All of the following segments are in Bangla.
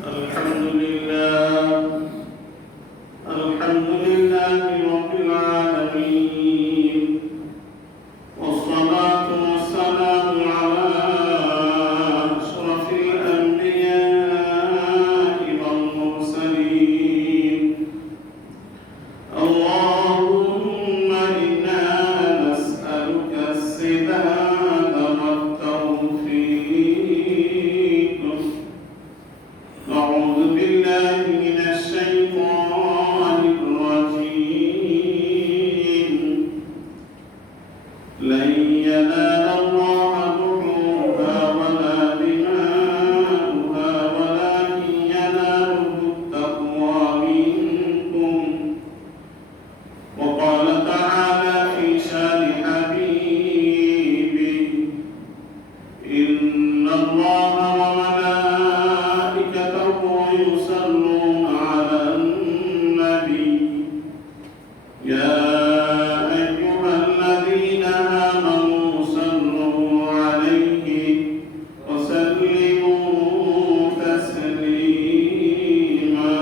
الحمد لله الحمد لله رب العالمين والصلاة والسلام على أشرف الأنبياء والمرسلين اللهم إنا نسألك السداد والتوفيق أعوذ بالله من الشيطان الرجيم لن ينال الله لحومها ولا دماؤها ولكن يناله التقوى منكم وقال تعالى في شان حبيبه إن الله وملائكته يصلون على النبي يا أيها الذين آمنوا صلوا عليه وسلموا تسليما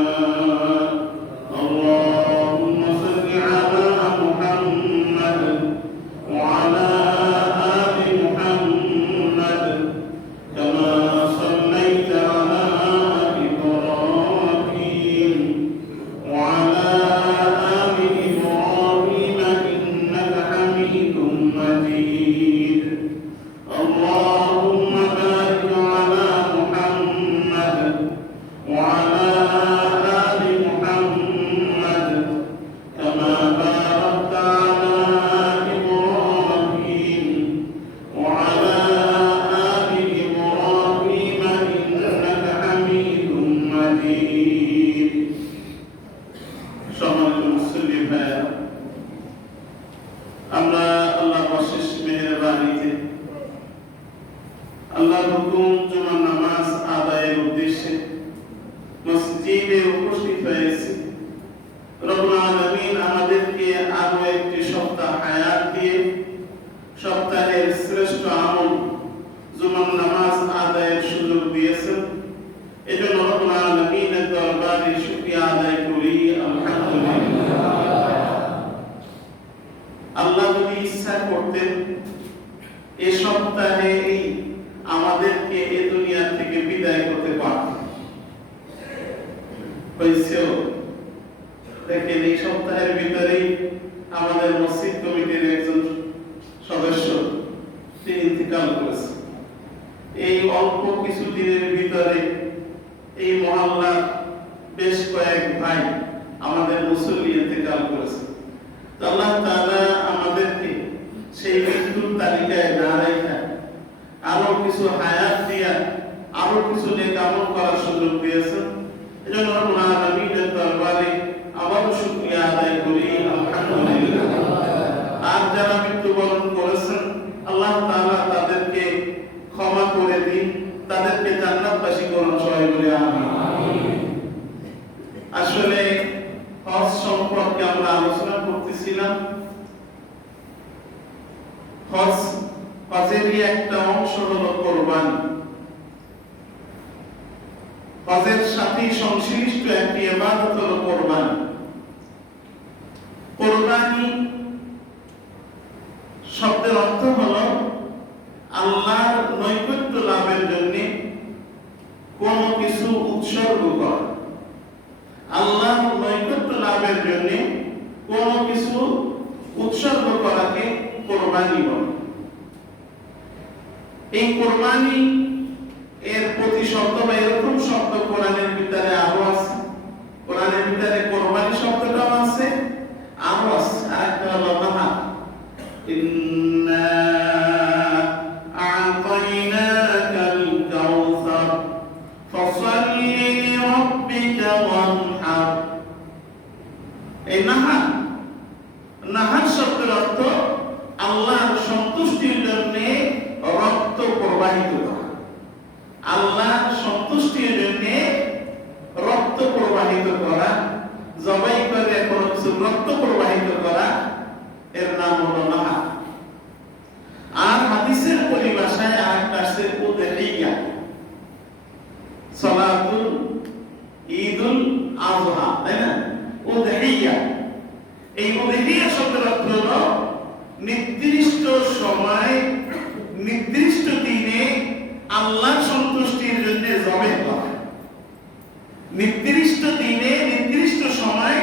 اللهم صل على محمد وعلى آل محمد كما صليت على إبراهيم وعلى آل إبراهيم إنك حميد مجيد اللهم بارك على محمد وعلى آل محمد كما باركت على إبراهيم وعلى آل إبراهيم إنك حميد مجيد সম্মানিত মুসলিম ভাইরা আমরা আল্লাহর অশেষ মেহেরবানিতে আল্লাহর হুকুম জুমার নামাজ আদায়ের উদ্দেশ্যে মসজিদে উপস্থিত হয়েছি রব্বুল আলামিন আমাদেরকে আরো একটি সপ্তাহ হায়াত দিয়ে সপ্তাহের শ্রেষ্ঠ আমল জুমার নামাজ আদায়ের সুযোগ দিয়েছেন এজন্য রব্বুল আলামিনের দরবারে শুকরিয়া আদায় করি আলহামদুলিল্লাহ আল্লাহ যদি ইচ্ছা করতেন এই সপ্তাহে আমাদেরকে এই দুনিয়া থেকে বিদায় করতে পারতেন হয়েছেও দেখেন এই সপ্তাহের ভিতরেই আমাদের মসজিদ কমিটির একজন সদস্য তিনি ইন্তেকাল করেছেন এই অল্প কিছু দিনের ভিতরে এই মহল্লার বেশ কয়েক ভাই আমাদের মুসল্লি ইন্তেকাল করেছে আল্লাহ তাআলা আমাদেরকে সেই মৃত্যুর তালিকায় না রেখে আরো কিছু হায়াত দিয়া আরো কিছু নেক আমল করার সুযোগ দিয়েছেন এজন্য রব্বুল আলামিনের দরবারে আবারও শুকরিয়া আদায় করি আলহামদুলিল্লাহ আর যারা মৃত্যুবরণ করেছেন আল্লাহ তাআলা তাদেরকে ক্ষমা করে দিন তাদেরকে জান্নাতবাসী করুন সবাই বলে আমিন আসলে হজ সম্পর্কে আমরা আলোচনা করতেছিলাম হজেরই একটা অংশ হলো কুরবানি হজের সাথে সংশ্লিষ্ট একটি ইবাদত হলো কুরবানি কুরবানি শব্দের অর্থ হলো আল্লাহর নৈকট্য লাভের জন্য কোন কিছু উৎসর্গ করা আল্লাহর নৈকট্য লাভের জন্য কোন কিছু উৎসর্গ করাকে কুরবানি বলে এই কুরবানি এর প্রতিশব্দ বা এরকম শব্দ কোরআনের ভিতরে আরো আছে কোরআনের ভিতরে কুরবানি শব্দটাও আছে আরো আছে আরেকটা হলো নাহা ইন্না আ'তাইনাকাল কাউসার ফাসাল্লি লিরাব্বিকা ওয়ানহার এই নাহার শব্দের অর্থ আল্লাহর সন্তুষ্টির জন্য রক্ত প্রবাহিত করা আল্লাহর সন্তুষ্টির জন্য রক্ত প্রবাহিত করা জবাই করে কোনো কিছু রক্ত প্রবাহিত করা এর নাম হলো নাহার আর হাদিসের পরিভাষায় আরেকটা আছে উদহিয়া সালাতুল ঈদুল আযহা, তাই না? উযহিয়া, এই উযহিয়া শব্দের অর্থ হলো নির্দিষ্ট সময় নির্দিষ্ট দিনে আল্লাহর সন্তুষ্টির জন্য জবাই করা। নির্দিষ্ট দিনে নির্দিষ্ট সময়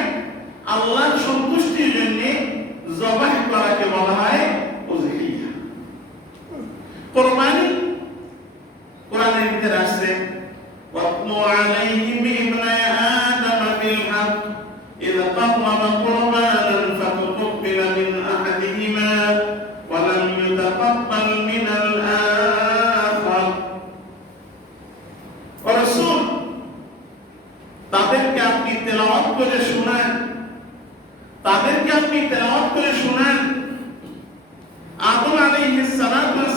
আল্লাহর সন্তুষ্টির জন্য জবাই করাকে বলা হয় উযহিয়া। কুরবানি কোরআনের ভিতরে আছে ওয়াতলু আলাইহিম ইবনা আদম বিল হক ইয কাররাবা কুরবানান ফাতুকবিলা মিন আহাদিহিমা ওয়া লাম ইউতাকাব্বাল মিনাল আখার। ও রাসূল, তাদেরকে আপনি তেলাওয়াত করে শোনান, তাদেরকে আপনি তেলাওয়াত করে শোনান আদম আলাইহিস সালাতু ওয়াস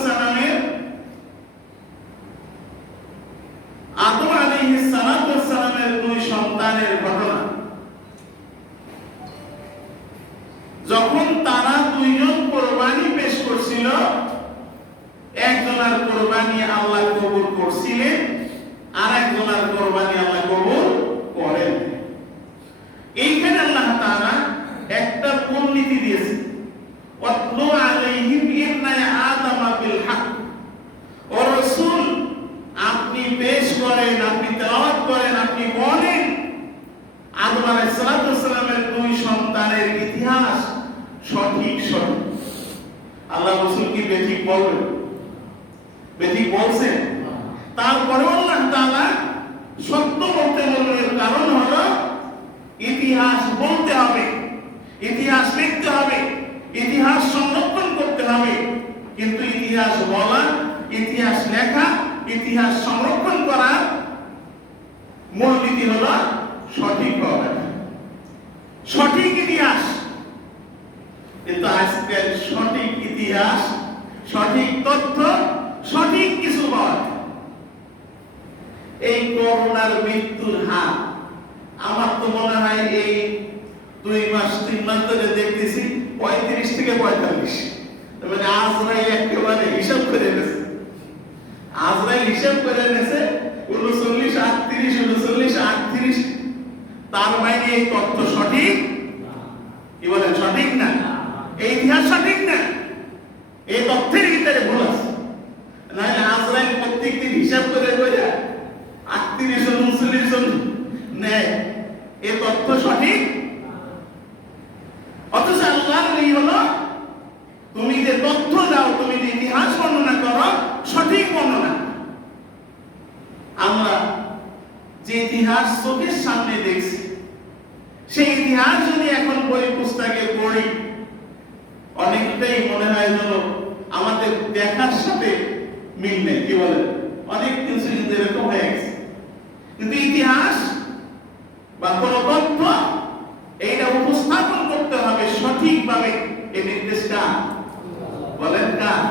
সালামের দুই সন্তানের ঘটনা। যখন তারা দুইজন কোরবানি পেশ করছিল, একজনের কোরবানি আল্লাহ কবুল করছিলেন, আর একজনের কোরবানি আল্লাহ কবুল করেন। এইখানে আল্লাহ তাআলা একটা পরিণতি দিয়েছে, ওয়াতলু আলাইহিম ইবনা আদম বিল হক। ও রাসূল, আপনি পেশ করেন, আপনি তেলাওয়াত করেন, আপনি বলেন আদম আলাইহিস সালাতু ওয়াস সালামের দুই সন্তানের ইতিহাস সঠিক সঠিক। আল্লাহ রাসূল কি বেঠিক বলবেন? বেঠিক বলছেন? তারপরে আল্লাহ তাআলা সত্য বলতে বললেন, কারণ হলো ইতিহাস বলতে হবে, ইতিহাস লিখতে হবে, ইতিহাস সংরক্ষণ করতে হবে। কিন্তু ইতিহাস বলা, ইতিহাস লেখা, ইতিহাস সংরক্ষণ করা মূলনীতি হলো সঠিক হওয়া, সঠিক ইতিহাস। কিন্তু আজকের সঠিক ইতিহাস, সঠিক তথ্য, সঠিক কিছু বল। এই করোনার মৃত্যুর হার আমার তো মনে হয় এই 2 মাস 3 মাস ধরে দেখতেছি 35 থেকে 45। মানে আজরাইল একেবারে হিসাব করে এনেছে, আজরাইল হিসাব করে এনেছে 39 38 39 38। তার মানে এই তথ্য সঠিক কি বলেন? সঠিক না, এই ইতিহাস সঠিক না, এই তথ্যের ভিতরে ভুল আছে। নাহলে আজরাইল প্রত্যেকদিন হিসাব করে কইরা 38 জন 39 জন নেয়, এই তথ্য সঠিক। অথচ আল্লাহর এই হলো তুমি যে তথ্য দাও, তুমি যে ইতিহাস বর্ণনা করো, সঠিক বর্ণনা। আমরা যে ইতিহাস চোখের সামনে দেখছি, সেই ইতিহাস যদি এখন বই পুস্তকে পড়ি, অনেকটাই মনে হয় যেন আমাদের দেখার সাথে মিল নেই। কি বলেন? অনেক কিছু কিন্তু এরকম হয়ে গেছে। কিন্তু ইতিহাস বা কোন তথ্য এইটা উপস্থাপন করতে হবে সঠিকভাবে। এই নির্দেশটা বলেন কার?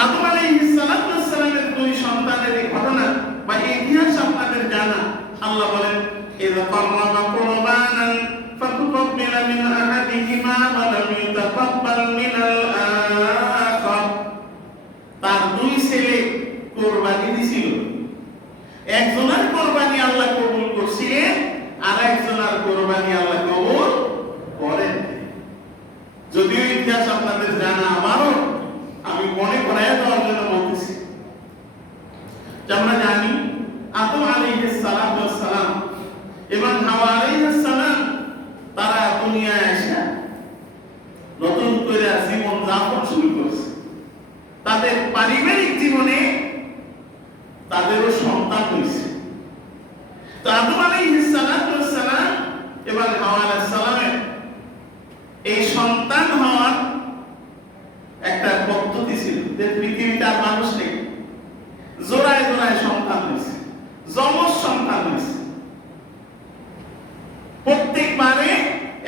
আদম আলাইহিস সালাতু ওয়াস সালামের দুই সন্তানের এই ঘটনা বা ইতিহাস আপনাদের জানা। আল্লাহ বলেন, ইযা কাররাবা কুরবানান ফাতুকবিলা মিন আহাদিহিমা ওয়া লাম ইউতাকাব্বাল মিনাল আখার। তার দুই ছেলে কোরবানি দিছিল, একজনের কোরবানি আল্লাহ কবুল করছিলেন, আর একজনের কোরবানি আল্লাহ কবুল করেন। যদিও ইতিহাস আপনাদের জানা, আমারও আমি মনে করাইয়া দেওয়ার জন্য বলতেছি। আমরা জানি আদম আলাইহিস সালাতু ওয়াস সালাম এবং হাওয়া আলাইহিস সালাম তারা দুনিয়ায় আসা নতুন করে জীবন যাপন শুরু করেছে। তাদের পারিবারিক জীবনে তাদেরও সন্তান হয়েছে। তো আদম আলাইহিস সালাতু ওয়াস সালাম এবং হাওয়া আলাইহিস সালামের এই সন্তান হওয়ার একটা পদ্ধতি ছিল যে পৃথিবীতে আর মানুষ নেই, জোড়ায় জোড়ায় সন্তান হয়েছে, যমজ সন্তান হয়েছে। প্রত্যেকবারে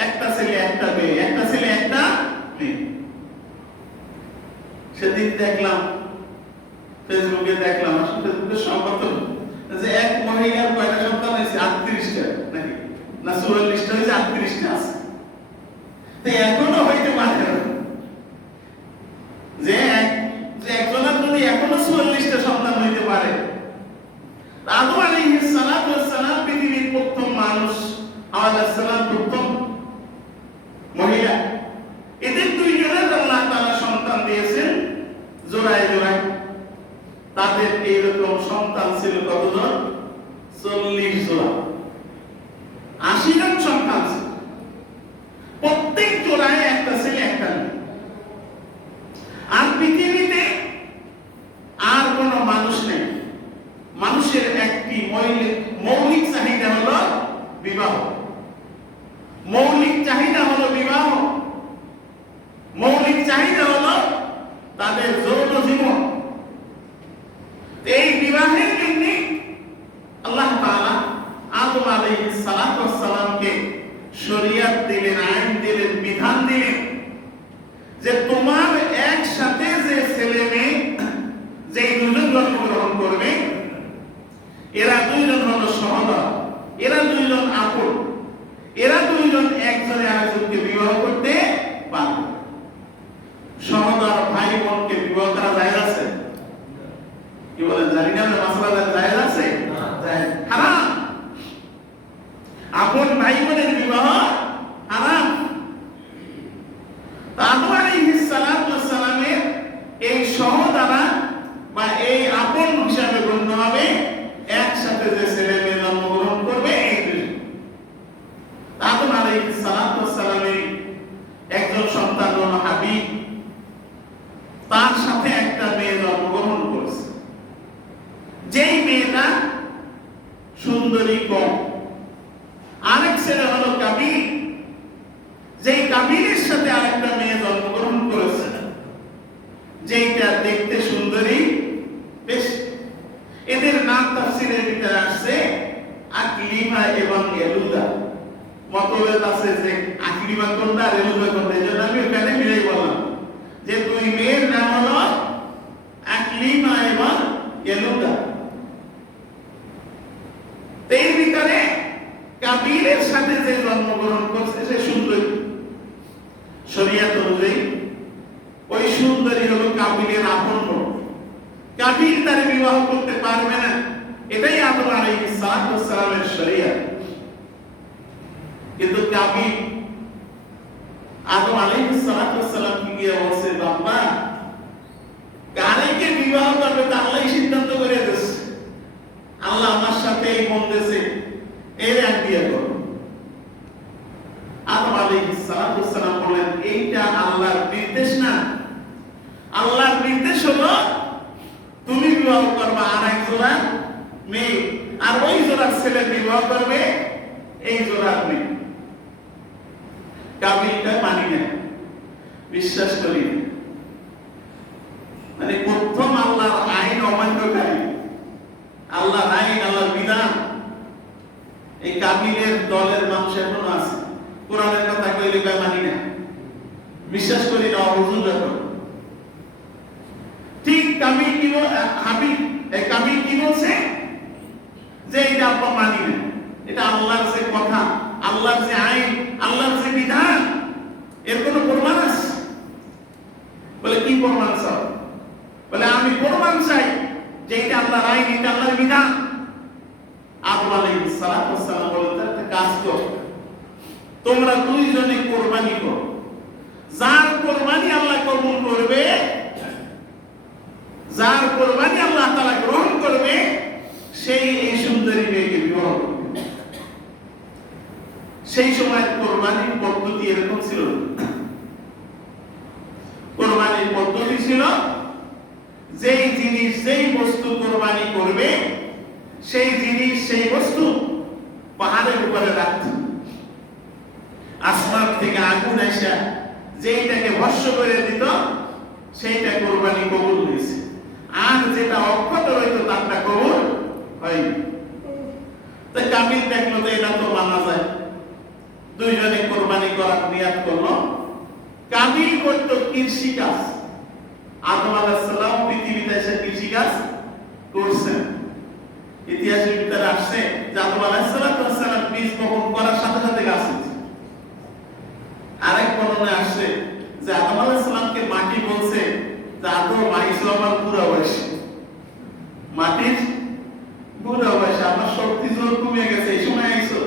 একটা ছেলে একটা মেয়ে, একটা ছেলে একটা মেয়ে। সেদিন দেখলাম ফেসবুকে, দেখলাম আসলে ফেসবুকে সংবাদ যে এক মহিলার কয়টা সন্তান হয়েছে? 38টা নাকি না 44টা হয়েছে, 38টা আছে। তো এখনো হইতে পারে যে একজনের যদি এখনো 44টা সন্তান হইতে পারে। আদম আলাইহিস সালাতু সালাম পৃথিবীর প্রথম মানুষ, হাওয়া সালাম প্রথম মহিলা। এদের দুইজনের আল্লাহ তাআলা সন্তান দিয়েছেন জোড়ায় জোড়ায়। তাদের এইরকম সন্তান ছিল কতজন? 40 জোড়া, 80 জন সন্তান ছিল। প্রত্যেক জোড়ায় একটা ছেলে একটা মেয়ে। আর পৃথিবীতে আর কোন মানুষ নেই। মানুষের একটি মৌলিক চাহিদা হলো বিবাহ। মৌলিক চাহিদা হলো বিবাহ। মৌলিক চাহিদা হলো তাদের যৌন জীবন। এই বিবাহের জন্য আল্লাহ তাআলা আদম আলাইহিস সালাতু ওয়াস সালামকে শরীয়ত দিলেন, আইন দিলেন, বিধান দিলেন যে তোমার একসাথে যে ছেলে মেয়ে যে দুজন জন্মগ্রহণ করবে, এরা দুইজন হলো সহোদর, এরা দুইজন আপন, এরা দুইজন একজনে আরেকজনকে বিবাহ করতে পারবে। সহোদর ভাই বোনকে বিবাহ করা জায়েজ আছে? কি বলেন, জানি না মাসআলা জায়েজ আছে? হারাম। আপন ভাই বোনের বিবাহ হারাম। আদম আলাইহিস সালাতু ওয়াস সালামের এই সহোদরা বা এই আপন হিসাবে গণ্য হবে একসাথে যে ছেলে মেয়ে জন্মগ্রহণ করবে এই দুজন। আদম আলাইহিস সালাতু ওয়াস সালামের একজন সন্তান হলো হাবিব, তার সাথে একটা মেয়ে জন্মগ্রহণ করেছে। যেই মেয়েটা সুন্দরী কম। আরেক ছেলে হলো কাবিল, যেই কাবিলের সাথে আরেকটা মেয়ে জন্মগ্রহণ করেছে, যেইটা দেখতে সুন্দরী বেশ। এদের নাম তাফসীরের ভিতরে আসছে আকলিমা এবং এলুদা। মতভেদ আছে যে আকলিমা কোনটা আর এলুদা কোনটা, এজন্য আমি এখানে মিলাই বললাম যে দুই মেয়ের নাম হলো আকলিমা এবং এলুদা। এর ভিতরে কাবিলের সাথে যে জন্মগ্রহণ করছে সে সুন্দরী। শরীয়ত অনুযায়ী ওই সুন্দরী হলো কাবিলের আপন বোন। কাবিল তার বিবাহ করতে পারবে না, এটাই আদম আলাইহিস সালাতু ওয়াস সালামের শরীয়ত। কিন্তু কাবিল আদম আলাইহিস সালাতু ওয়াস সালামকে গিয়ে বলছে, বাবা কারেকে বিবাহ করবে তা আল্লাহই সিদ্ধান্ত করে দিয়েছে। আল্লাহ আমার সাথে এই বলতেছে এর এক বিয়ে করো। আদম আলাইহিস সালাতু ওয়াস সালাম বলেন, এইটা আল্লাহর নির্দেশ না। আল্লাহর নির্দেশ হলো তুমি বিবাহ করবে আর এক জোড়া মেয়ে, আর ওই জোড়ার ছেলে বিবাহ করবে এই জোড়ার মেয়ে। কাবিলটা মানি না, বিশ্বাস করি না। মানে প্রথম আল্লাহর আইন অমান্যকারী, আল্লাহর আইন, আল্লাহর বিধান। এই কাবিলের দলের মানুষ এখনো আছে, কোরআনের কথা কইলে কয় মানি না, বিশ্বাস করি না, অবুঝুর যখন। ঠিক কাবিল কি হাবিব, এই কাবিল কি বলছে যে এটা আপা মানি না, এটা আল্লাহর যে কথা, আল্লাহর যে আইন, আল্লাহর যে বিধান, এর কোনো প্রমাণ আছে? বলে কি প্রমাণ চাও? বলে আমি প্রমাণ চাই যে এটা আল্লাহর আইন, এটা আল্লাহর বিধান। আদম আলাইহিস সালাতু ওয়াস সালাম বলেন, একটা কাজ করো, তোমরা দুইজনে কুরবানি করো, যার কুরবানি আল্লাহ কবুল করবে, যার কুরবানি আল্লাহ তাআলা গ্রহণ করবে, সেই এই সুন্দরী মেয়েকে বিবাহ করবে। সেই সময় কুরবানির পদ্ধতি এরকম ছিল। কুরবানির পদ্ধতি ছিল যেই জিনিস, যেই বস্তু কুরবানি করবে, সেই জিনিস, সেই বস্তু পাহাড়ের উপরে রাখত। আসমান থেকে আগুন এসে যেইটাকে ভস্ম করে দিত, সেইটা কুরবানি কবুল হয়েছে। আর যেটা অক্ষত রইত তারটা কবুল হয়নি। তাই কাবিল দেখলো যে এটা তো মানা যায়, দুইজনে কুরবানি করার নিয়াত করলো। কাবিল করত কৃষি কাজ। আদম আলাইহিস সালাম পৃথিবীতে এসে কৃষি কাজ করছেন। ইতিহাসের ভিতরে আসছে যে আদম আলাইহিস সালাম বীজ বপন করার সাথে সাথে গাছ হয়েছে। আরেক বর্ণনায় আসছে যে আদম আলাইহিস সালামকে মাটি বলছে যে আদম আইছো আমার বুড়া বয়সে, মাটির বুড়া বয়সে, আমার শক্তি জোর ফসল কমে গেছে, এই সময় আইছো।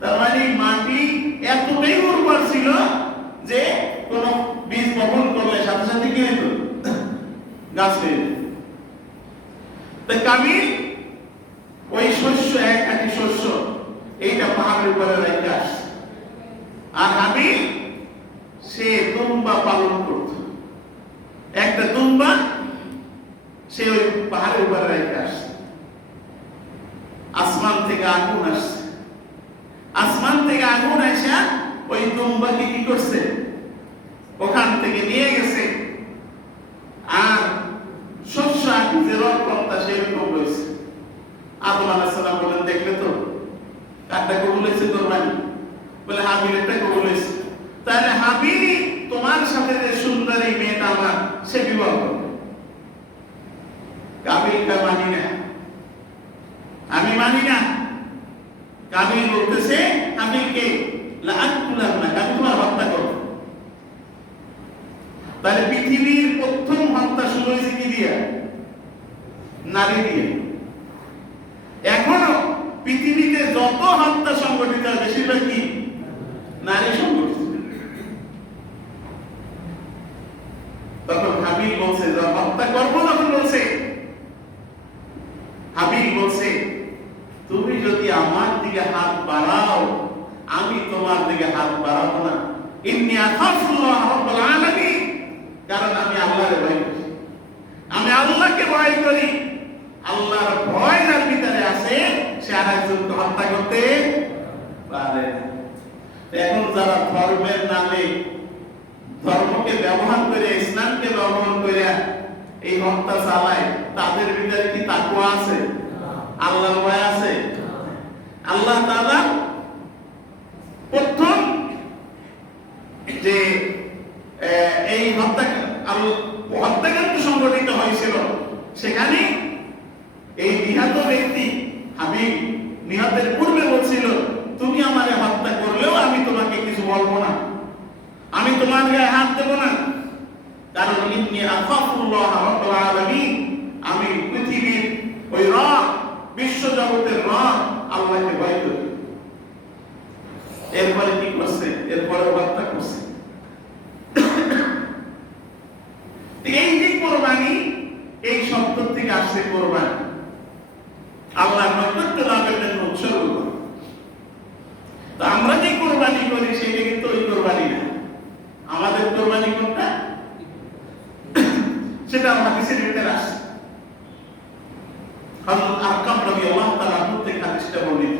তার মানে মাটি এতটাই উর্বর ছিল যে কোন বীজ বপন করলে সাথে সাথে কি হতো, গাছ হয়ে যেত। তাই কাবিল ওই শস্য, এক আটি শস্য এইটা পাহাড়ের উপরে রেখে আসছে, আর হাবিল সে দুম্বা পালন করত। একটা দুম্বা সে ওই পাহাড়ের উপরে রেখে আসছে। আসমান থেকে আগুন আসছে, আসমান থেকে আগুন এসে ওই দুম্বাকে কি করছে, ওখান থেকে নিয়ে গেছে। আর শস্য আটি যে রকমটা সেরকম হয়েছে। আদম আলাইহিস সালাম বলেন, দেখলে তো কারটা কবুল হয়েছে কোরবানি? বলে হাবিলেরটা কবুল হয়েছে। তাহলে হাবিল তোমার সাথে যে সুন্দরী মেয়েটা আমার, সে বিবাহ করবে। কাবিলটা মানি না, আমি মানি না। কাবিল বলতেছে হাবিলকে, লাআকুলান্না, আমি তোমার হত্যা করব। তাহলে পৃথিবীর প্রথম হত্যা শুরু হয়েছে কি দিয়ে? নারী দিয়ে। এখনো পৃথিবীতে যত হত্যা সংগঠিত হয় বেশিরভাগ কি নারী সংগঠিত। তখন হাবিল বলছে, হত্যা করবো, তখন বলছে হাবিল বলছে, তুমি যদি আমার দিকে হাত বাড়াও আমি তোমার দিকে হাত বাড়াবো না। ইন্নী আখাফুল্লাহ রাব্বুল আলামিন, কারণ আমি আল্লাহকে ভয় করি, আমি আল্লাহকে ভয় করি। আল্লাহর ভয় যার ভিতরে আছে সে আরেকজনকে হত্যা করতে পারে না। এখন যারা ধর্মের নামে, ধর্মকে ব্যবহার করে, ইসলামকে ব্যবহার করে এই হত্যা চালায়, তাদের ভিতরে কি তাকওয়া আছে? আল্লাহর ভয় আছে? আল্লাহ তাআলা প্রথম যে এই হত্যাকাণ্ড সংঘটিত হয়েছিল, সেখানে এই নিহত ব্যক্তি হাবিল নিহতের পূর্বে বলছিল, তুমি আমারে হত্যা করলেও আমি তোমাকে কিছু বলবো না, আমি তোমার গায়ে হাত দেব না, কারণ ইন্নী আখাফুল্লাহ রাব্বুল আলামিন, আমি পৃথিবীর ওই রব, বিশ্ব জগতের রব আল্লাহকে ভয় করি। এরপরে কি করছে? এরপরে হত্যা করছে। এই যে কোরবানি, এই শব্দ থেকে আসছে কোরবানি, আল্লাহর নৈকট্য লাভের জন্য উৎসর্গ করা। তো আমরা যে কোরবানি করি সেটা কিন্তু ওই কোরবানি না। আমাদের কোরবানি কোনটা? সেটা হাদিসের ভিতরে আসছে। হযরত আরকাম রাদিয়াল্লাহু তাআলা থেকে হাদিসটা বর্ণিত।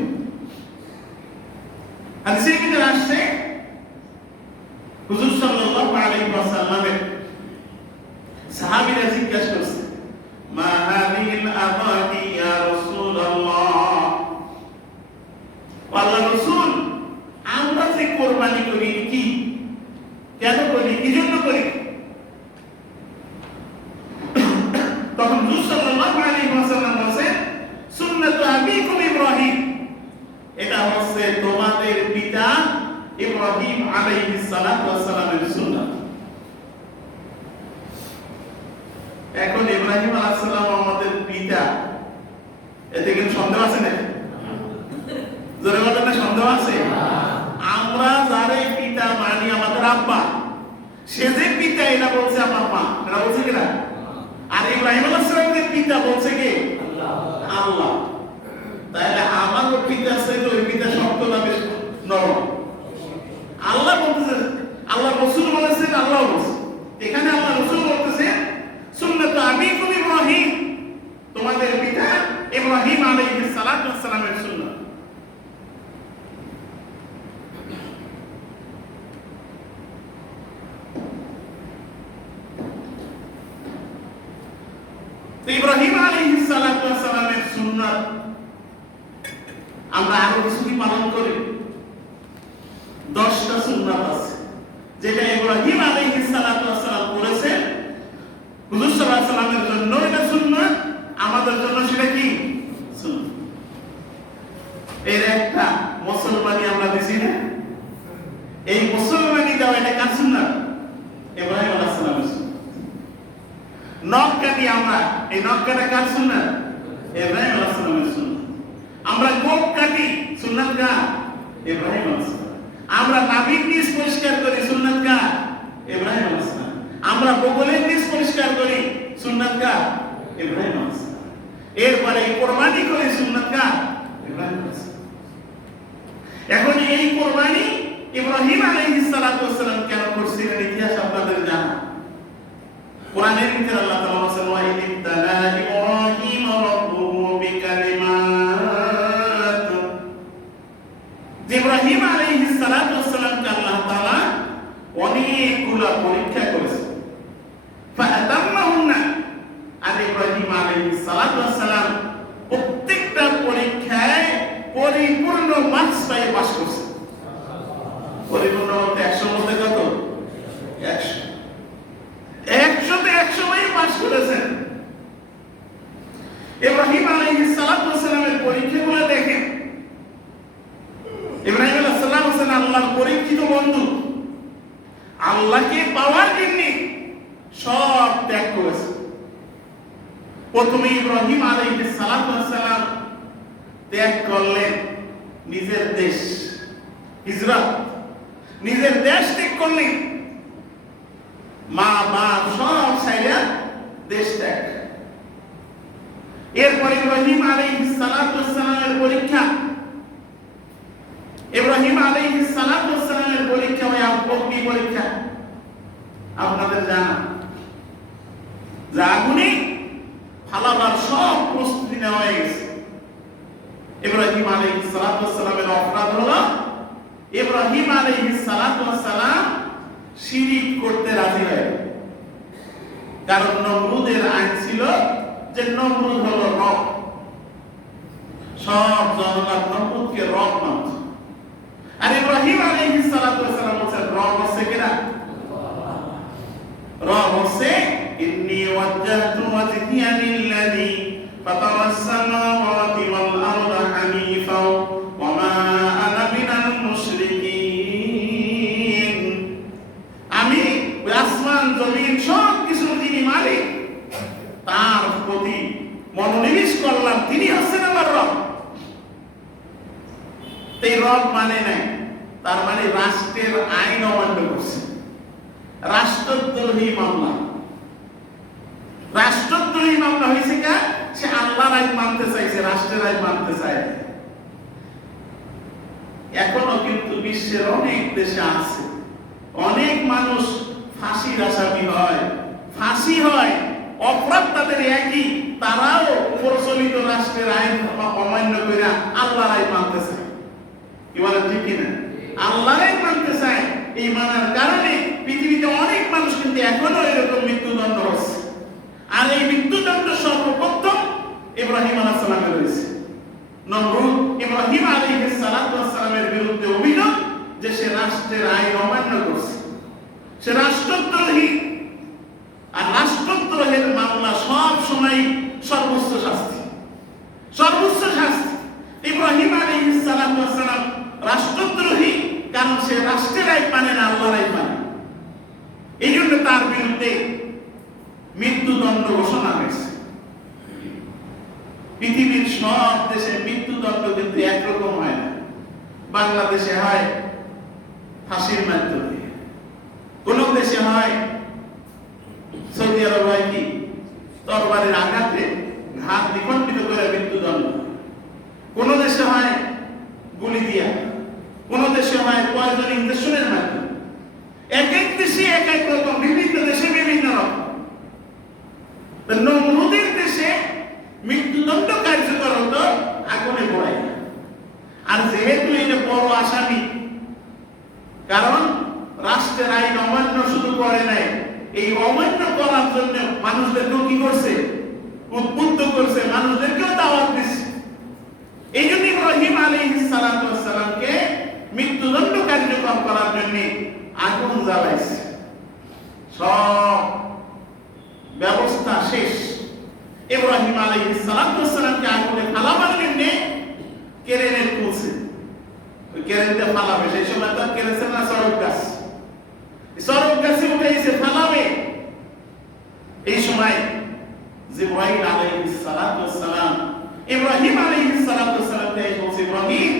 হাদিসের ভিতরে আসছে, হুজুর সাল্লাল্লাহু আলাইহি ওয়াসাল্লামের সাহাবীরা জিজ্ঞাসা করছে, মা হাযিহিল আযাদি ইয়া রাসূলুল্লাহ, আল্লাহর রাসূল, আমরা যে কোরবানি করি কি, কেন করি, কি জন্য করি? তখন হুজুর সাল্লাল্লাহু আলাইহি ওয়াসাল্লাম বলেন, সুন্নাতু আবিকুম ইব্রাহিম, এটা হচ্ছে তোমাদের পিতা ইব্রাহিম আলাইহিস সালাতু ওয়াস সালামের সুন্নাত। এখন ইব্রাহিম আলাইহিস সালাম আমাদের পিতা, এতে কি সন্দেহ আছে নাকি? জোরে বলেন না, সন্দেহ আছে? আমরা যারে পিতা মানি, আমাদের আব্বা, সে যে পিতা এটা বলছে আমার মা, এটা বলছে কিনা? আর ইব্রাহিম আলাইহিস সালামের পিতা বলছে কি? আল্লাহ। তাহলে আমারও পিতা আছে, তো ওই পিতা শক্ত না বেশ নরম? আল্লাহ বলতেছে, আল্লাহ রাসূল বলেছেন, আল্লাহ বলছে। এখানে আল্লাহ রাসূল বলতেছে, সুন্নাতু আবিকুম ইব্রাহিম, তোমাদের পিতা ইব্রাহিম আলাইহিস সালাতু ওয়াস সালামের সুন্নাত। ইব্রাহিম আলাইহিস সালাতু ওয়াস সালামের সুন্নাত আমরা আরো কিছু কি পালন করি? 10টা সুন্নাত আছে, যেটা ইব্রাহিম আলাইহিস সালাতু ওয়াস সালাম করেছেন। হুজুর সাল্লাল্লাহু আলাইহি ওয়াসাল্লামের জন্য এটা সুন্নাত, আমাদের জন্য সেটা কি সুন্নাত। এর একটা মুসলমানি আমরা দিছি না, এই মুসলমানি দাও, এটা কার সুন্নাত? ইব্রাহিম আলাইহিস সালামের সুন্নাত। নখ কাটি আমরা, এই নখ কাটা কার সুন্নাত? ইব্রাহিম আলাইহিস সালামের সুন্নাত। আমরা ইব্রাহিম আলাইহিস সালাম। আমরা নাভির নিচ পরিষ্কার করি, সুন্নাত কার? ইব্রাহিম আলাইহিস সালাম। আমরা বগলের নিচ পরিষ্কার করি, সুন্নাত কার? ইব্রাহিম আলাইহিস সালাম। এরপরে কোরবানি করি, সুন্নাত কার? ইব্রাহিম আলাইহিস সালাম। এখন এই কোরবানি ইব্রাহিম আলাইহিস সালাম কেন করছিলেন ইতিহাস আপনাদের জানা। কোরআনের ভিতরে আল্লাহ তাআলা বলেন ওয়া ইবতালা ইব্রাহিম রাব্বুহু বিকালিমাত। ইব্রাহিম আলাইহিস সালামকে আল্লাহ তাআলা অনেকগুলো পরীক্ষা করেছেন। ফাআতাম্মাহুন্না, আর ইব্রাহিম আলাইহিস সালাম প্রত্যেকটা পরীক্ষায় পরিপূর্ণ মার্কস পেয়ে পাস করছেন। পরিপূর্ণ বলতে 100 মধ্যে কত? 100। 100তে 100 পাস করেছেন। ইব্রাহিম আলাইহিস সালামের পরীক্ষাগুলো দেখেন। ইব্রাহিম আলাইহিস সালাম হচ্ছেন আল্লাহর পরীক্ষিত বন্ধু। আল্লাহকে পাওয়ার জন্য সব ত্যাগ করেছেন। প্রথমে ইব্রাহিম আলাইহিস সালাম ত্যাগ করলেন নিজের দেশ, হিজরত, নিজের দেশ ত্যাগ করলেন, মা বাপ সব ছাইড়া দেশ ত্যাগ। এরপর ইব্রাহিম আলাইহিস সালামের পরীক্ষা, ইব্রাহিম আলাইহিস সালামের পরীক্ষা ওই অগ্নি পরীক্ষা আপনাদের জানা, যা আগুনে ফালাবার সব প্রস্তুতি নেওয়া হয়ে গেছে। ইব্রাহিম আলাইহিস সালামের অপরাধ হলো ইব্রাহিম আলাইহিস সালাম শিরিক করতে রাজি হয়। কারণ নমরুদের আইন ছিল যে নমরুদ হলো রব, সব জনগণ নমরুদকে রব মানত। আর ইব্রাহিম আলাইহিস সালাম বলেন রব হচ্ছে কিনা? রব হচ্ছে ইন্নী ওয়াজ্জাহতু ওয়াজহিয়া লিল্লাযী ফাতারাস সামাওয়াতি ওয়াল আরদা হানিফা ওয়া মা আনা মিনাল মুশরিকিন। আমি আসমান জমিন সব কিছুর যিনি মালিক তার প্রতি মনোনিবেশ করলাম, তিনি হচ্ছেন আমার রব। এই রব মানে নাই, তার মানে রাষ্ট্রের আইন অমান্য করছে, রাষ্ট্রদ্রোহী মামলা। রাষ্ট্রদ্রোহী মামলা হয়েছে কে? সে আল্লাহর আইন মানতে চাইছে, রাষ্ট্রের আইন মানতে চায়। এখনো কিন্তু বিশ্বের অনেক দেশে আছে, অনেক মানুষ ফাঁসির আসামি হয়, ফাঁসি হয়, অপরাধ তাদের একই, তারাও প্রচলিত রাষ্ট্রের আইন অমান্য করে আল্লাহর আইন মানতে চায়। কি বলেন ঠিক কিনা? আল্লাহর আইন মানতে চায়। এই মানার কারণে পৃথিবীতে অনেক মানুষ কিন্তু এখনো এরকম মৃত্যুদণ্ড হচ্ছে। আর এই মৃত্যুদণ্ড সর্বপ্রথম ইব্রাহিম আলাইহিস সালামের হয়েছে। নমরুদ ইব্রাহিম আলাইহিস সালামের বিরুদ্ধে অভিযোগ যে সে রাষ্ট্রের আইন অমান্য করছে, সে রাষ্ট্রদ্রোহী। আর রাষ্ট্রদ্রোহের মামলা সব সময় সর্বোচ্চ শাস্তি, সর্বোচ্চ শাস্তি। ইব্রাহিম আলাইহিস সালাম রাষ্ট্রদ্রোহী, কারণ সে রাষ্ট্রের আইন মানে না, আল্লাহর আইন মানে। এই জন্য তার বিরুদ্ধে মৃত্যুদণ্ড ঘোষণা হয়েছে। পৃথিবীর সব দেশে মৃত্যুদণ্ড কিন্তু একরকম হয় না। বাংলাদেশে হয় ফাঁসির মাধ্যমে, কোন দেশে হয় সৌদি আরব হয় কি তরবারির আঘাতে ঘাত নিখণ্ডিত করে মৃত্যুদণ্ড, কোন দেশে হয় গুলি দিয়া, কোন দেশে হয় পয়জন ইনজেকশনের মাধ্যমে। এক এক দেশে এক এক রকম, বিভিন্ন দেশে বিভিন্ন রকম। নমরুদের দেশে মৃত্যুদণ্ড কার্যকর হতো আগুনে পোড়াই। আর যেহেতু এটা বড় আসামি, কারণ রাষ্ট্রের আইন অমান্য শুধু করে নাই, এই অমান্য করার জন্য মানুষদেরকেও কি করছে? উদ্বুদ্ধ করছে, মানুষদেরকেও দাওয়াত দিচ্ছে। এই জন্য ইব্রাহিম আলাইহিস সালামকে মৃত্যুদণ্ড কার্যকর করার জন্য আগুন জ্বালাইছে। সব ব্যবস্থা শেষ। ইব্রাহিম আলাইহিস সালামকে আগুনে ফালাবার জন্য কেরেনের তুলছে। ওই কেরেনটা ফালাবে, সেই সময় তো কেরেছে না সরক গাছ, সরক গাছে উঠেছে ফালাবে। এই সময় জিবরাইল আলাইহিস সালাম ইব্রাহিম আলাইহিস সালামকে বলছে, ইব্রাহিম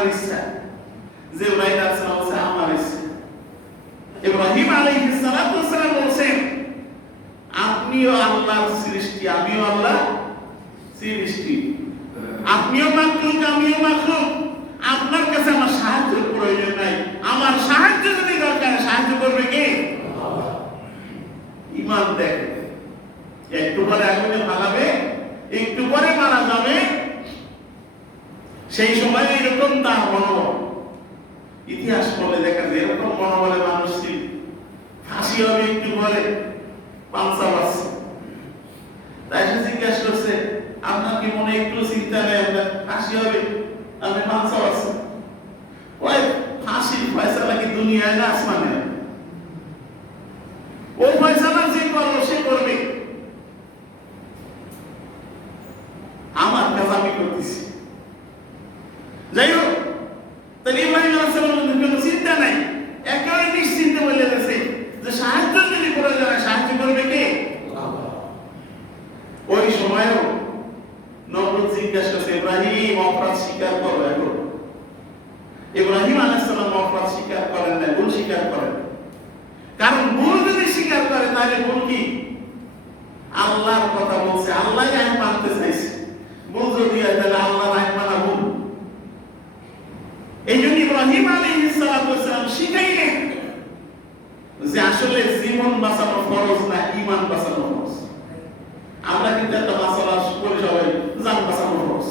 আমার ইচ্ছা, জিবরাইল আলাইহিস সালাম বলছে আমার ইচ্ছা। ইব্রাহিম আলাইহিস সালাম বলছেন আপনিও আল্লাহর সৃষ্টি, আমিও আল্লাহর সৃষ্টি, আপনিও মাখলুক আমিও মাখলুক, আপনার কাছে আমার সাহায্যের প্রয়োজন নাই, আমার সাহায্য যদি দরকার সাহায্য করবে কে? ঈমান দেখে একটু পরে আগুনে ফালাবে, একটু পরে মারা যাবে, সেই সময় এরকম তার মনোবল। ইতিহাস বলে দেখা যায় এরকম মনোবলে মানুষ ছিল, ফাঁসি হবে একটু পরে, পাঁচা বাজছে। তাই সে জিজ্ঞাসা করছে আপনার কি মনে একটু চিন্তা নেই আপনার ফাঁসি হবে, আপনি পাঁচা বাজছে? ওই ফাঁসির ফয়সালা কি দুনিয়ায় না আসমানে? ও ফয়সালা যে করবে সে করবে, আমার কাজ আমি করতেছি। যাই হোক, তাহলে ইব্রাহিম আলাইহিস সালামের কোনো চিন্তা নাই, একেবারে নিশ্চিন্তে বলে গেছে যে সাহায্য যদি প্রয়োজন হয় সাহায্য করবে কে? ওই সময়ও নমরুদ জিজ্ঞাসা করছে ইব্রাহিম অপরাধ স্বীকার করো। এখন ইব্রাহিম আলাইহিস সালাম অপরাধ স্বীকার করেন না, ভুল স্বীকার করেন। কারণ ভুল যদি স্বীকার করে তাহলে ভুল কি? আল্লাহর কথা বলছে, আল্লাহই আইন মানতে চাইছে, ভুল যদি হয় তাহলে আল্লাহর আইন মানা ভুল। এই জন্য ইব্রাহিম আলাইহিস সালাম শিখাইলেন যে আসলে জীবন বাঁচানো ফরজ না, ঈমান বাঁচানো ফরজ। আমরা কিন্তু একটা মাসালা করি সবাই, জান বাঁচানো ফরজ,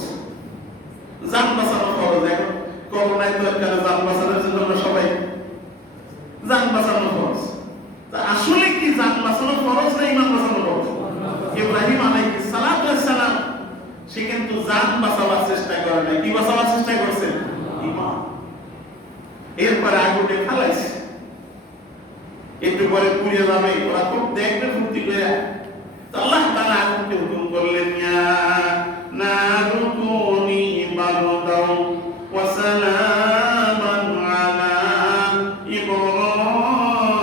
জান বাঁচানো ফরজ। এখন করোনায় তো একটা জান বাঁচানোর জন্য আমরা সবাই জান বাঁচানো ফরজ। আসলে কি জান বাঁচানো ফরজ না ঈমান বাঁচানো ফরজ? ইব্রাহিম আলাইহিস সালাম সে কিন্তু জান বাঁচাবার চেষ্টা করে না, কি বাঁচাবার চেষ্টা করছে? ঈমান। এরপরে আগুনে ফালাইছে, একটু পরে পুড়ে যাবে, ওরা খুব দেখবে ফুর্তি করে। আল্লাহ তাআলা আগুনকে হুকুম করলেন ইয়া নারু কুনি বারদাও ওয়া সালামান আলা ইব্রাহিম।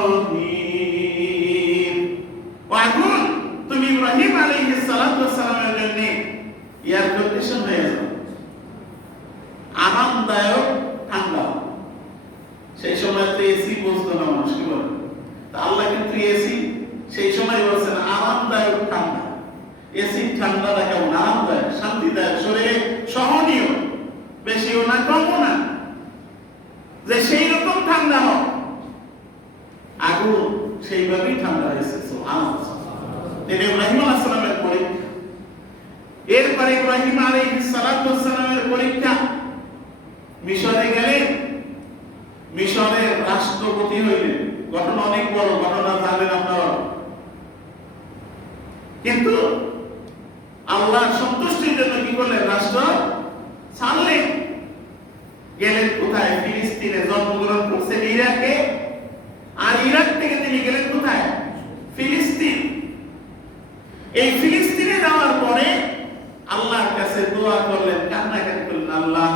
আগুন তুমি ইব্রাহিম আলাইহিস সালামের জন্য এয়ার কন্ডিশন হয়ে যাও, আরামদায়ক ঠান্ডা। সেই সময় তো এসি বুঝতো না মানুষ, কি বলে? আল্লাহ কিন্তু এসি সেই সময় বলছেন আরামদায়ক ঠান্ডা। এসি ঠান্ডাটা কেমন? আরামদায়ক, শান্তিদায়ক, শরীরে সহনীয়, বেশিও না কমও না, যে সেই রকম ঠান্ডা হোক। আগুন সেইভাবেই ঠান্ডা হয়েছে। সুবহানাল্লাহ। এটা ইব্রাহিম আলাইহিস সালামের পরীক্ষা। এরপরে ইব্রাহিম আলাইহিস সালামের পরীক্ষা, মিশরে গেলেন, মিশরের রাষ্ট্রপতি হইলেন। ঘটনা অনেক বড়, ঘটনা জানেন আপনারা। কিন্তু আল্লাহর সন্তুষ্টির জন্য কি করলেন? রাষ্ট্র ছাড়লেন। গেলেন কোথায়? ফিলিস্তিনে জন্মগ্রহণ করছেন, ইরাকে। আর ইরাক থেকে তিনি গেলেন কোথায়? ফিলিস্তিন। এই ফিলিস্তিনে যাওয়ার পরে আল্লাহর কাছে দোয়া করলেন, কান্নাকাটি করলেন, আল্লাহ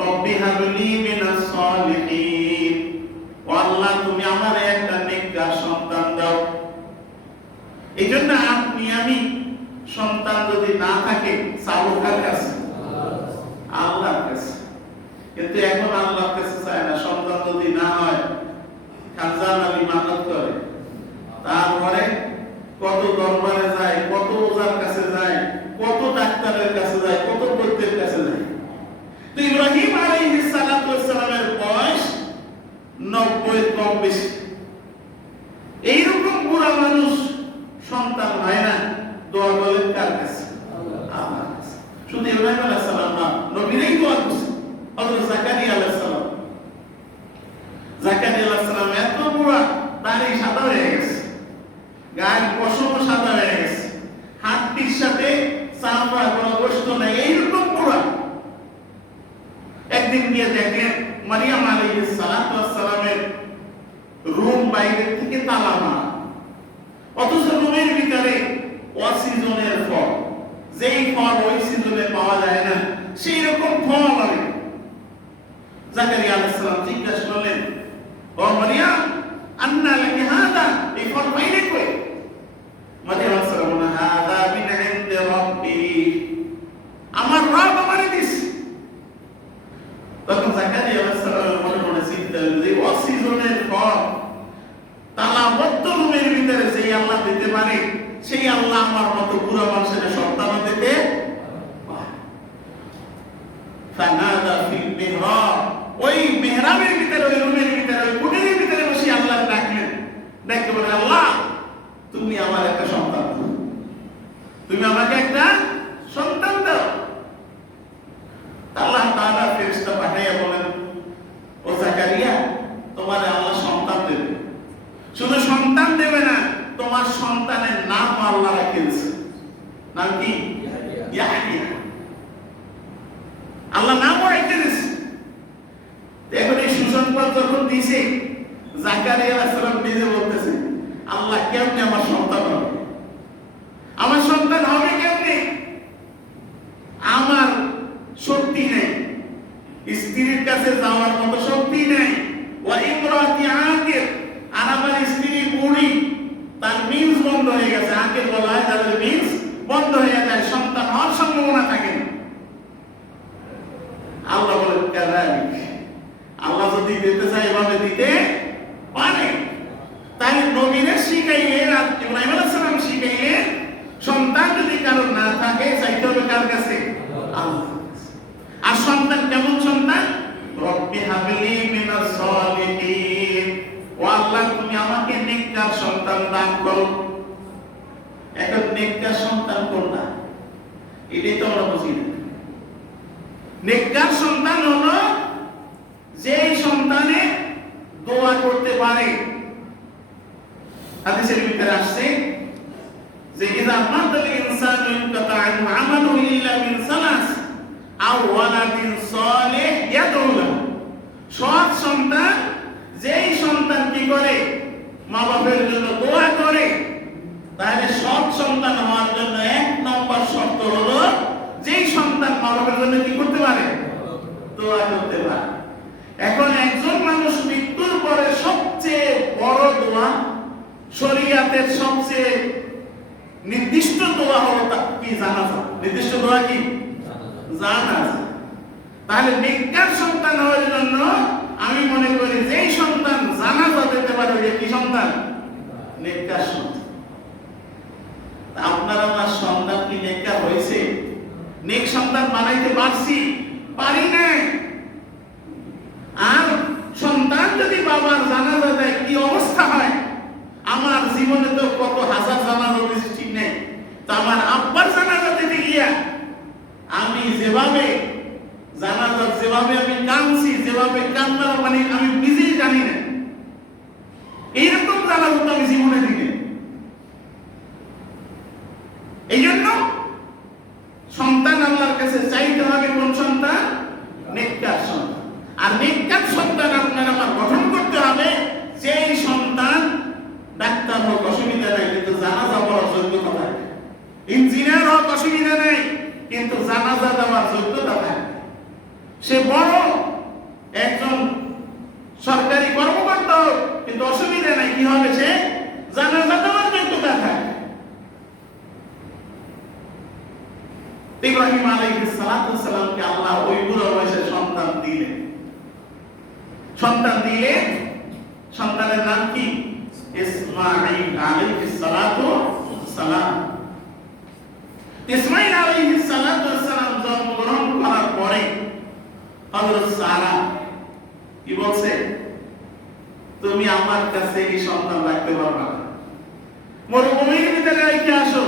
রব্বি হাবলি মিনাস সালিহিন, ও আল্লাহ তুমি আমারে একটা নেককার সন্তান দাও। এই জন্য আপনি আমি সন্তান যদি না থাকে চাও কার কাছে? আল্লাহর কাছে। কিন্তু এখন আল্লাহর কাছে চায় না। সন্তান যদি না হয় খানজান আলী মানত করে, তারপরে কত দরবারে যায়, কত ওজার কাছে যায়, কত ডাক্তারের কাছে যায়, কত বৈদ্যের কাছে যায়। তো ইব্রাহিম আলাইহিস সালামের বয়স 90 কম বেশি। এইরকম বুড়া মানুষ সন্তান হয় না, দোয়া করেন কার কাছে? আল্লাহর কাছে। শুধু ইব্রাহিম আলাইহিস সালাম না, নবীরাই দোয়া করছে। হযরত জাকারিয়া আলাইহিস সালাম, জাকারিয়া আলাইহিস সালাম এত বুড়া, দাড়ি সাদা হয়ে গেছে, গায়ের পশম সাদা হয়ে গেছে, হাতটির সাথে চামড়া কোনো গোশত নাই, এইরকম বুড়া। একদিন গিয়ে দেখেন মারিয়াম আলাইহিস সালামের রুম বাইরের থেকে তালা মারা, অথচ রুমের ভিতরে অসিজনের ফল, যেই ফল ওই সিজনে পাওয়া যায় না সেই রকম ফল আনে। জাকারিয়া আলাইহিস সালাম জিজ্ঞাসা করলেন, ও মারিয়াম আন্না লাকি হাদা, এই ফল পাইলে কই? মারিয়াম আলাইহিস সালাম বলেন, হাদা মিন ইনদি রাব্বি, আমার রব আমারে দিছে। আল্লাহ আমার মতো বুড়া মানুষের সন্তান দিতে পারে। ফানাদা ফিল মিহরাব, ওই মিহরাবের ভিতরে, ওই রুমের ভিতরে, ওই কুটিরের ভিতরে বসে আল্লাহ ডাকলেন, ডেকে বলে, আল্লাহ তুমি আমার একটা সন্তান দাও, তুমি আমাকে একটা সন্তান দাও। আল্লাহ তাআলা ফেরেশতা পাঠাইয়া বলেন, ও জাকারিয়া, তোমার আল্লাহ সন্তান দেবে, শুধু সন্তান দেবে না, তোমার সন্তানের নাম আল্লাহ রেখে দিয়েছে। নাম কি? ইয়াহইয়া। আল্লাহ নামও রেখে দিয়েছে। এখন এই সুসংবাদ যখন দিয়েছে, জাকারিয়া আলাইহিস সালাম নিজে বলতেছে, আল্লাহ কেমনে আমার সন্তান হবে? আমার সন্তান হবে কেমনে? আমার শক্তি নেই, স্ত্রীর কাছে যাওয়ার মতো শক্তি নেই। ওয়া ইমরাতি আকির, আর আমার স্ত্রী বুড়ি, তার মিন্স বন্ধ হয়ে গেছে। আকির বলা হয় যাদের মিন্স বন্ধ হয়ে যায়, সন্তান হওয়ার সম্ভাবনা থাকে না। আল্লাহ বলেন, কাযালিক, আল্লাহ যদি দিতে চায় এভাবে দিতে পারে। তাই নবীরা শিখাইলেন, ইব্রাহিম আলাইহিস সালাম শিখাইলেন, সন্তান যদি কারোর না থাকে চাইতে হবে কার কাছে? আল্লাহ। আর সন্তান কেমন সন্তান? রব্বি হাবলি মিনাস সালিহিন, ও আল্লাহ তুমি আমাকে নেককার সন্তান দান করো। এখন নেককার সন্তান কোনটা? এটাই তো আমরা বুঝি না। নেককার সন্তান হলো যেই সন্তানে দোয়া করতে পারে। হাদিসের ভিতরে আসছে যে ইযা মাতাল ইনসানু ইনকাতা আনহু আমালুহু ইল্লা মিন সালাস আও ওয়ালাদিন সালিহ ইয়াদউ লাহু। সৎ সন্তান, যেই সন্তান কি করে? মা বাবার জন্য দোয়া করে। তাহলে সৎ সন্তান হওয়ার জন্য এক নম্বর শর্ত হলো যেই সন্তান মা বাবার জন্য কি করতে পারে? দোয়া করতে পারে। এখন একজন মানুষ মৃত্যুর পরে সবচেয়ে বড় দোয়া, শরীয়তের সবচেয়ে নির্দিষ্ট দোয়া হলো কি? জানাজা। নির্দিষ্ট দোয়া কি? জানাজা। তাহলে নেককার সন্তান হওয়ার জন্য আমি মনে করি যেই সন্তান জানাজা দিতে পারে ওই কি সন্তান? নেককার সন্তান। আপনার আমার সন্তান কি নেককার হয়েছে? নেক সন্তান বানাইতে পারছি? পারি না। আর সন্তান যদি বাবার জানাজা দেয় কি অবস্থা হয়? আমার জীবনে তো কত হাজার জানাজা দিয়েছি, ঠিক নেই। তো আমার আব্বার জানাজা দিতে গিয়া আমি যেভাবে জানাজা, যেভাবে আমি কাঁদছি, যেভাবে কান্নার মানে আমি নিজেই জানি না, এইরকম জানাজা তো আমি জীবনে দিই। এই জন্য সন্তান আল্লাহর কাছে চাইতে হবে কোন সন্তান? নেককার সন্তান। আর নেককার সন্তান আপনার আমার গঠন করতে হবে যেই সন্তান ডাক্তার হোক অসুবিধা নাই কিন্তু জানাজা পড়ার যোগ্যতা থাকে, ইঞ্জিনিয়ার হোক অসুবিধা নাই কিন্তু জানাজা দেওয়ার যোগ্যতা থাকে, সে বড় একজন সরকারি কর্মকর্তা হোক কিন্তু অসুবিধা নাই, কি হবে? সে জানাজা দেওয়ার যোগ্যতা থাকে। ইব্রাহিম আলাইহিস সালামকে আল্লাহ ওই বুড়ো বয়সে সন্তান দিলেন। সন্তান দিলেন, সন্তানের নাম কি? ইসমাঈল আলাইহিস সালাম। ইসমাঈল আলাইহিস সালাম জন্মগ্রহণ করার পরে হযরত সারা কি বলছে? তুমি আমার কাছে এই সন্তান রাখতে পারবে না, মরুভূমির ভিতরে রেখে আসো।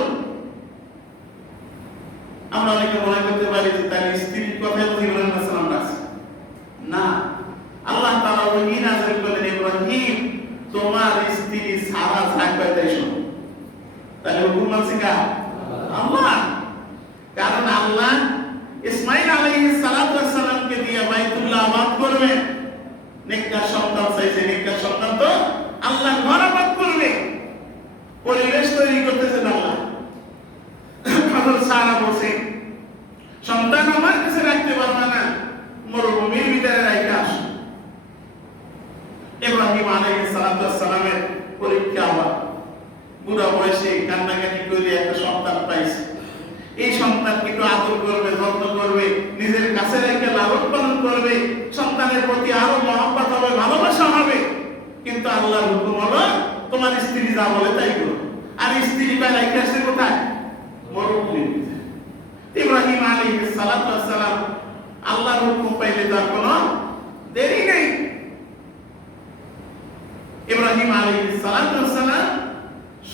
আমরা অনেকে মনে করতে পারি যে তার স্ত্রীর কথা বুঝি ইব্রাহিম আলাইহিস সালাম রাখছে না। আল্লাহ তাআলা ওহী নাযিল করলেন, ইব্রাহিম তোমার স্ত্রী সারা থাকবে তাই শোনো। তাহলে হুকুম মানছে কার? আল্লাহ। কারণ আল্লাহ ইসমাঈল আলাইহিস সালামকে দিয়ে বাইতুল্লাহ আবাদ করবে, নেককার সন্তান চাইছে। নেককার সন্তান তো আল্লাহ ঘর আবাদ করবে, পরিবেশ তৈরি করতেছেন আল্লাহ। হযরত সারা বলছে সন্তান আমার কাছে রাখতে পারবে না, মরুভূমির ভিতরে রাখা আসো। ইব্রাহিম আলাইহিস সালামের পরীক্ষা আবার বুড়া বয়সে কান্নাকাটি করে একটা সন্তান পাইছে। এই সন্তানকে একটু আদর করবে, যত্ন করবে, নিজের কাছে রেখে লালন পালন করবে, সন্তানের প্রতি আরো মহব্বত হবে, ভালোবাসা হবে। কিন্তু আল্লাহর হুকুম হলো তোমার স্ত্রী যা বলে তাই করো। আর স্ত্রী বেলায় গেছে কোথায়? মরুভূমিতে। ইব্রাহিম আলাইহিস সালাতু ওয়াস সালাম আল্লাহর হুকুম পাইলে তার কোনো দেরি নেই। ইব্রাহিম আলাইহিস সালাতু ওয়াস সালাম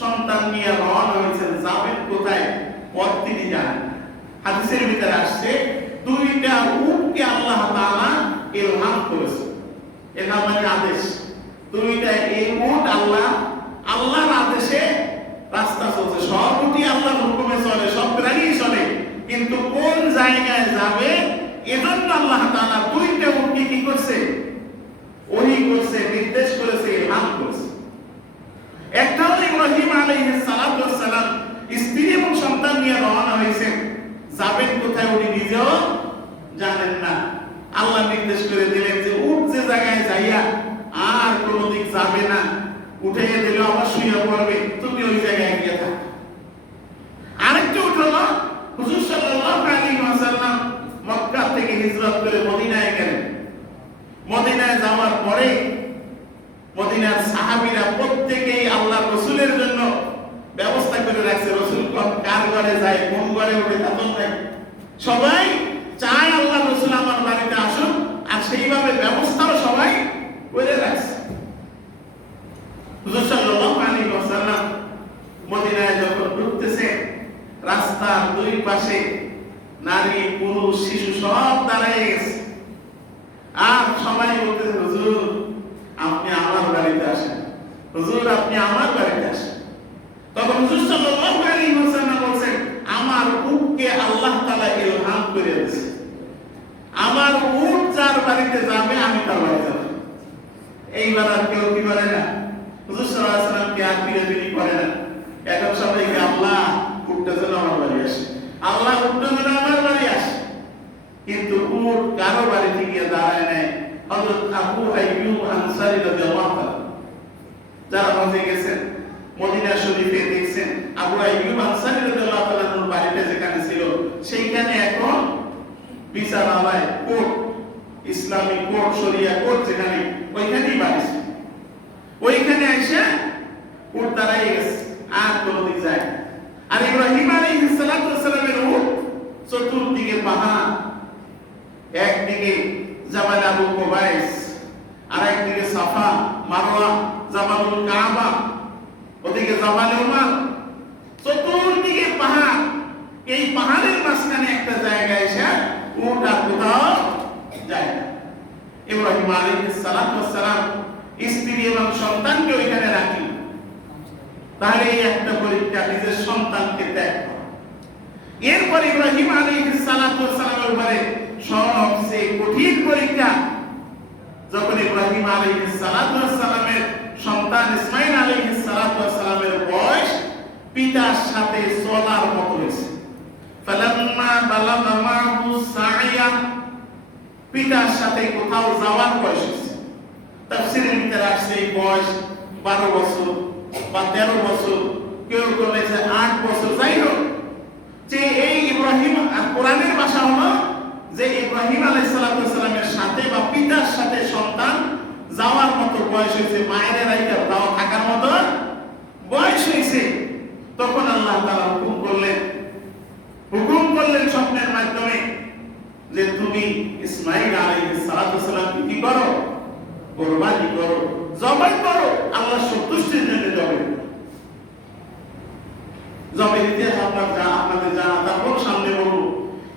সন্তান নিয়ে রওনা হয়েছেন, যাবেন কোথায় পথ তিনি জানেন। হাদিসের ভিতরে আসছে দুইটা উটকে আল্লাহ তাআলা ইলহাম করেছেন। ইলহাম মানে আদেশ। দুইটা এই উট আল্লাহর আদেশে রাস্তা চলছে। সব উটই আল্লাহর হুকুমে চলে, সব প্রাণী চলে, কিন্তু কোন জায়গায় যাবে এজন্য আল্লাহ তাআলা দুইটা উটকে কি করছে? ওহী করছে, নির্দেশ করেছে, ইলহাম করেছে। একটা হলো ইব্রাহিম আলাইহিস সালাতু ওয়াস সালাম স্ত্রী এবং সন্তান নিয়ে রওনা হয়েছেন, যাবেন কোথায় উনি নিজেও জানেন না। আল্লাহ নির্দেশ করে দিলেন যে উট যে জায়গায় যাইয়া আর কোন দিক যাবে না, উঠে দিলে আবার শুয়ে পড়বে, তুমি ওই জায়গায় গিয়ে থাক। আরেকটা উট হলো হুজুর সাল্লাল্লাহু আলাইহি ওয়াসাল্লাম মক্কা থেকে হিজরত করে মদিনায় গেলেন। মদিনায় যাওয়ার পরে মদিনার সাহাবীরা প্রত্যেকেই আল্লাহ রাসূলের জন্য ব্যবস্থা করে রাখছে। রাসূল কার ঘরে যায়, কোন ঘরে ওঠে তা তো নাই, সবাই চায় আল্লাহ রাসূল আমার বাড়িতে আসুন, আর সেইভাবে ব্যবস্থাও সবাই করে রাখছে। হুজুর সাল্লাল্লাহু আলাইহি ওয়াসাল্লাম মদিনায় যখন ঢুকতেছে, রাস্তার দুই পাশে নারী, পুরুষ, শিশু সব দাঁড়ায় গেছে, আর সবাই বলতেছে হুজুর আপনি আমার বাড়িতে আসেন, হুজুর আপনি আমার বাড়িতে আসেন। তখন হুজুর সাল্লাল্লাহু আলাইহি ওয়াসাল্লাম বলেন, আমার উটকে আল্লাহ তাআলা ইলহাম করে দিয়েছে, আমার উট যার বাড়িতে যাবে আমি তার বাড়িতে যাব। এইবার আর কেউ কি করে না, হুজুর সাল্লাল্লাহু আলাইহি ওয়াসাল্লাম কে আর বিরোধী করে না। এখন সবাইকে আল্লাহ উটটা যেন আমার বাড়ি আসে, আল্লাহ উটটা যেন আমার বাড়ি আসে। কিন্তু উট কারো বাড়িতে গিয়ে দাঁড়ায় নাই। হযরত আবু আইয়ুব আনসারী রাদিয়াল্লাহু তাআলা যারা হজে গেছেন, মদিনা শরীফে দেখছেন আবু আইয়ুব আনসারী রাদিয়াল্লাহু তাআলা এর বাড়িটা যেখানে ছিল সেইখানে এখন বিচারালয়, কোর্ট, ইসলামিক কোর্ট, শরিয়া কোর্ট যেখানে, ওইখানেই বাড়ি ছিল। ওইখানে এসে উট দাঁড়ায় গেছে, আর কোনো দিক যায়। আর ইব্রাহিম আলাইহিস সালাতু ওয়াস সালামের উট চতুর্দিকে পাহাড়, একদিকে জাবাল আবু কুবাইস, আর একদিকে সাফা মারওয়া, জাবালুল কাবা, ওদিকে জাবালে উমার, চতুর্দিকে পাহাড়। এই পাহাড়ের মাঝখানে একটা জায়গা এসে উট আর কোথাও যায় না। ইব্রাহিম আলাইহিস সালাতু ওয়াস সালাম স্ত্রী এবং সন্তানকে ওইখানে রাখি, তাহলে এই একটা পরীক্ষা, নিজের সন্তানকে ত্যাগ করা। এরপর ইব্রাহিম আলাইহিস সালাতু ওয়াস সালামের উপরে সবচেয়ে কঠিন পরীক্ষা, যখন ইব্রাহিম আলাইহিস সালাতু ওয়াস সালামের সন্তান ইসমাঈল আলাইহিস সালাতু ওয়াস সালামের বয়স পিতার সাথে চলার মতো হয়েছে। ফালাম্মা বালাগা মাহু সাইয়া, পিতার সাথে কোথাও যাওয়ার বয়স হয়েছে। তাফসীরের ভিতরে আসছে এই বয়স 12 বছর বা 13 বছর, কেউ বলেছে 8 বছর। যাই হোক, যে এই ইব্রাহিম, আর কোরআনের ভাষা হলো যে ইব্রাহিম আলাইহিস সালাতু ওয়াস সালামের সাথে বা পিতার সাথে সন্তান যাওয়ার মতো বয়স হয়েছে, মায়ের রাইকা দাও থাকার মতো বয়স হয়েছে। তখন আল্লাহ তাআলা হুকুম করলেন স্বপ্নের মাধ্যমে যে তুমি ইসমাঈল আলাইহিস সালাতু ওয়াস সালামকে কি করো? কুরবানি করো, জবাই করো, আল্লাহর সন্তুষ্টির জন্য জবাই দিতে আপনাদের জানা। তারপর সামনে বলবো,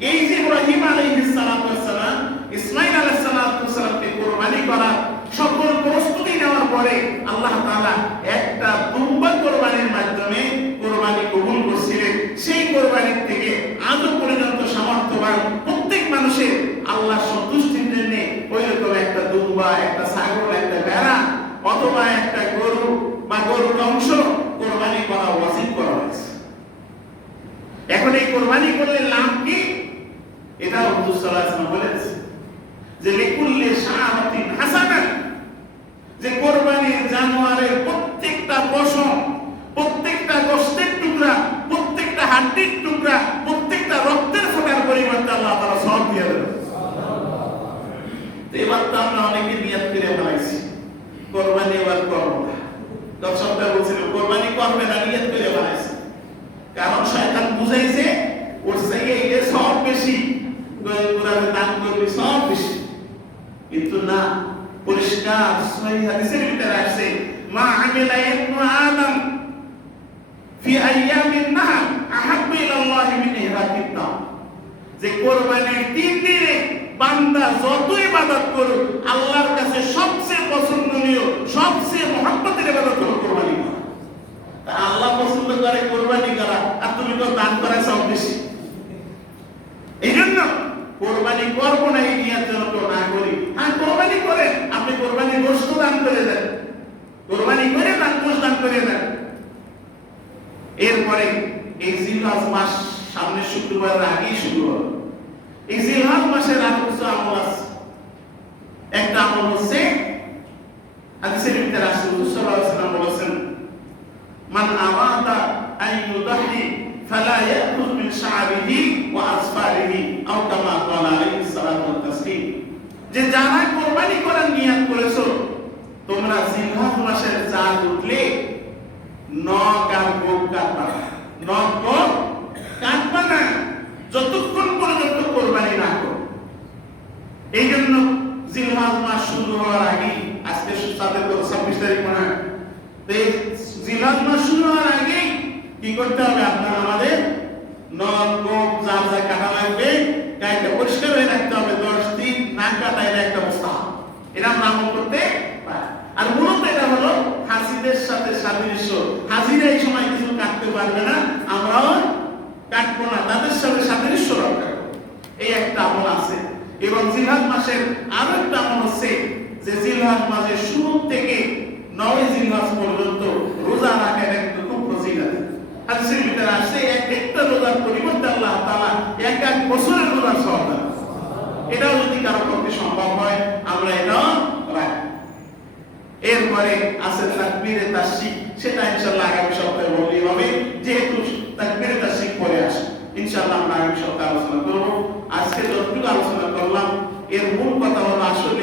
এই যে ইব্রাহিম আলাইহিস সালাতু ওয়াস সালাম ইসমাঈল আলাইহিস সালাতু ওয়াস সালামকে কুরবানি করার সকল প্রস্তুতি নেওয়ার পরে আল্লাহ তাআলা একটা দুম্বা কুরবানির মাধ্যমে কুরবানি কবুল করছিলেন। সেই কুরবানির থেকে আজও পর্যন্ত সামর্থ্যবান প্রত্যেক মানুষের আল্লাহর সন্তুষ্টির জন্য ওইরকম একটা দুম্বা, একটা ছাগল, একটা ভেড়া অথবা একটা গরু বা গরুর অংশ কুরবানি করা ওয়াজিব করা হয়েছে। এখন এই কুরবানি করলে লাভ কি? এটা রাসূল সাল্লাল্লাহু আলাইহি ওয়াসাল্লাম বলেছেন যে লিকুল্লি শাআতিন হাসানাহ, যে কুরবানির জানোয়ারের প্রত্যেকটা পশম, প্রত্যেকটা গোশতের টুকরা, প্রত্যেকটা হাড্ডির টুকরা, প্রত্যেকটা রক্তের ফোঁটার পরিবর্তে আল্লাহ তাআলা সওয়াব দিয়ে দেবেন। এবার তো আমরা অনেকে নিয়ত করে ফেলাইছি কুরবানি এবার করব না। দর্শকরা বলছিল কুরবানি করবে না, নিয়ত করে আর সহিহ হাদিসের ভিতরে আসছে মা আমিলা ইবনু আদম ফি আইয়ামিন নাহর আহাব্বু ইলাল্লাহি মিন ইহরাকিত দাম, যে কুরবানির 3 দিনে বান্দা যত ইবাদত করুক আল্লাহর কাছে সবচেয়ে পছন্দনীয় সবচেয়ে মহব্বতের ইবাদত হলো কুরবানি করা। তা আল্লাহ পছন্দ করে কুরবানি করা, আর তুমি তো দান করা সব বেশি। এইজন্য কুরবানি করব না এই নিয়ত যেন তো না করি। আর কুরবানি করেন, আপনি কুরবানির গোশত দান করে দেন, কুরবানি করে দান, গোশত দান করে দেন। এরপরে এই জিলহজ মাস সামনে শুক্রবারের আগেই শুরু হবে। এই জিলহজ মাসের আর কিছু আমল আছে। একটা আমল হচ্ছে হাদিসের ভিতরে রাসূলুল্লাহ সাল্লাল্লাহু আলাইহি ওয়াসাল্লাম বলেছেন মান আরাদা আন ইউদাহি ফালা ইয়াকুল মিন শা'রিহি ওয়া আসফারিহি আও কামা ক্বালা আলাইহিস সালাতু ওয়াত তাসলিম, যে যারা কুরবানি করার নিয়ত করেছো তোমরা জিলহজ মাসের চাঁদ উঠলে নখ আর গোঁফ কাটবা না, নখ গোঁফ কাটবা না যতক্ষণ পর্যন্ত কুরবানি না করো। এই জন্য জিলহজ মাস শুরু হওয়ার আগে, আজকে 26 তারিখ মনে হয়, জিলহজ মাস শুরু হওয়ার আগে কি করতে হবে? আপনার আমাদের নখ গোঁফ যা যা কাটা লাগবে গায়ে পরিষ্কার হয়ে রাখতে হবে। 10 দিন না কাটাইলে একটা মুস্তাহাব, এটা আমরা আমল করতে পারি। আর মূলত এটা হলো হাজিদের সাথে সাদৃশ্য। হাজিরা এই সময় কিছু কাটতে পারবে না, আমরাও কাটবো না, তাদের সাথে সাদৃশ্য রক্ষা করব। এই একটা আমল আছে। এবং জিলহজ মাসের আরো একটা আমল হচ্ছে যে জিলহজ মাসের শুরু থেকে 9 জিলহজ পর্যন্ত রোজা রাখা একটা খুব ফজিলত। হাদিসের ভিতরে আসছে একটা রোজার পরিবর্তে আল্লাহ তাআলা এক বছরের রোজার সওয়াব দেন। এটাও যদি কারো পক্ষে সম্ভব হয় আমরা এটাও রাখি। এরপরে আছে তাকবীরে তাশরিক, সেটা ইনশাআল্লাহ আগামী সপ্তাহে বললেই হবে, যেহেতু তাকবীরে তাশরিক পরে আসে। ইনশাআল্লাহ আমরা আগামী সপ্তাহে আলোচনা করব। আজকে যতটুকু আলোচনা করলাম এর মূল কথা হলো আসলে